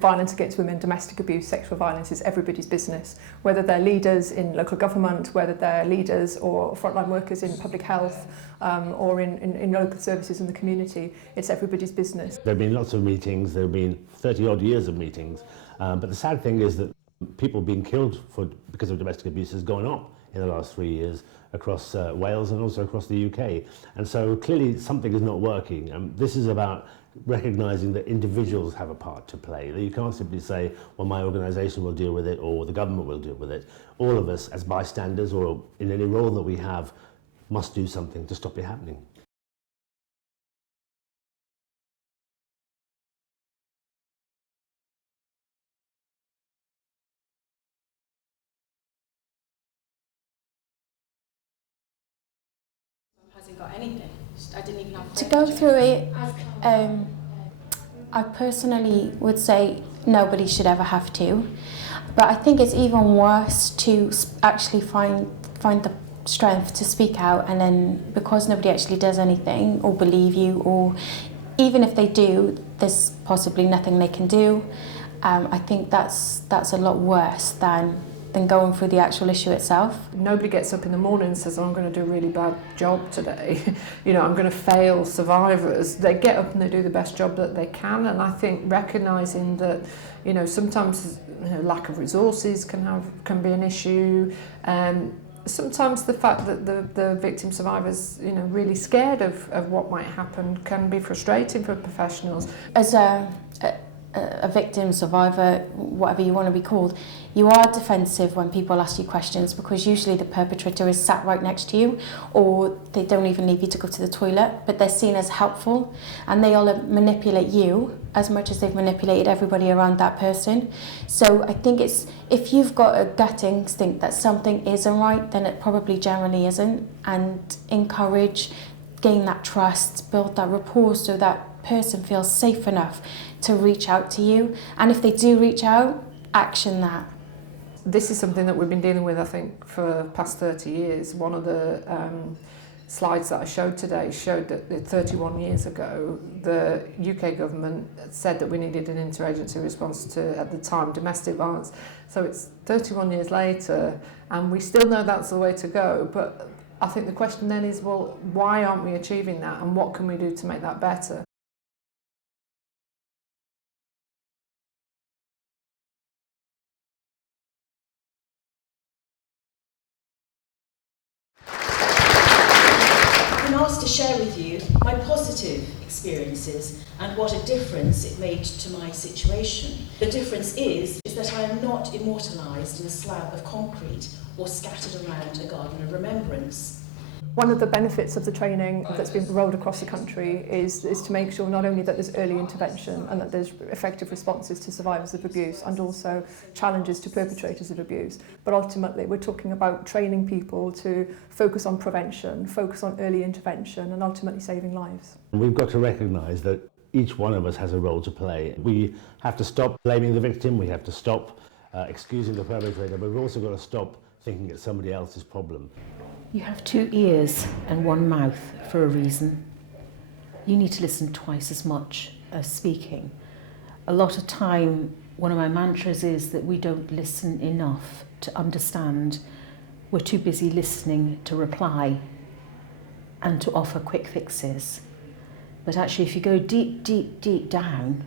Violence against women, domestic abuse, sexual violence is everybody's business, whether they're leaders in local government, whether they're leaders or frontline workers in public health or in local services in the community. It's everybody's business. There have been lots of meetings, there have been 30 odd years of meetings, but the sad thing is that people being killed because of domestic abuse has gone up in the last 3 years across Wales and also across the UK. And so clearly something is not working. This is about recognising that individuals have a part to play. You can't simply say, well, my organisation will deal with it or the government will deal with it. All of us as bystanders or in any role that we have must do something to stop it happening. Hasn't got anything. I didn't even have to go through it. I personally would say nobody should ever have to, but I think it's even worse to actually find the strength to speak out, and then because nobody actually does anything or believe you, or even if they do, there's possibly nothing they can do. I think that's a lot worse than going through the actual issue itself. Nobody gets up in the morning and says, oh, I'm going to do a really bad job today. I'm going to fail survivors. They get up and they do the best job that they can. And I think recognising that, sometimes lack of resources can be an issue. Sometimes the fact that the victim survivors, really scared of what might happen can be frustrating for professionals. As a victim, survivor, whatever you want to be called, you are defensive when people ask you questions, because usually the perpetrator is sat right next to you, or they don't even leave you to go to the toilet, but they're seen as helpful, and they'll manipulate you as much as they've manipulated everybody around that person. So I think if you've got a gut instinct that something isn't right, then it probably generally isn't, and encourage, gain that trust, build that rapport so that person feels safe enough to reach out to you. And if they do reach out, action that. This is something that we've been dealing with, I think, for the past 30 years. One of the slides that I showed today showed that 31 years ago, the UK government said that we needed an interagency response to, at the time, domestic violence. So it's 31 years later, and we still know that's the way to go. But I think the question then is, well, why aren't we achieving that, and what can we do to make that better? To share with you my positive experiences and what a difference it made to my situation. The difference is that I am not immortalised in a slab of concrete or scattered around a garden of remembrance. One of the benefits of the training that's been rolled across the country is to make sure not only that there's early intervention and that there's effective responses to survivors of abuse and also challenges to perpetrators of abuse, but ultimately we're talking about training people to focus on prevention, focus on early intervention and ultimately saving lives. We've got to recognise that each one of us has a role to play. We have to stop blaming the victim, we have to stop excusing the perpetrator, but we've also got to stop thinking it's somebody else's problem. You have 2 ears and 1 mouth for a reason. You need to listen twice as much as speaking. A lot of time, one of my mantras is that we don't listen enough to understand. We're too busy listening to reply and to offer quick fixes. But actually, if you go deep, deep, deep down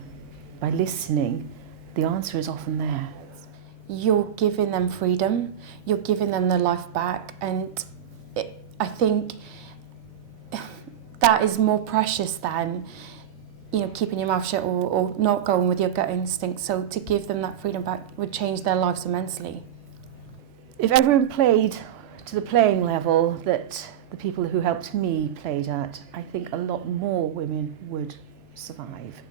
by listening, the answer is often there. You're giving them freedom, you're giving them their life back, and I think that is more precious than keeping your mouth shut or not going with your gut instinct. So to give them that freedom back would change their lives immensely. If everyone played to the playing level that the people who helped me played at, I think a lot more women would survive.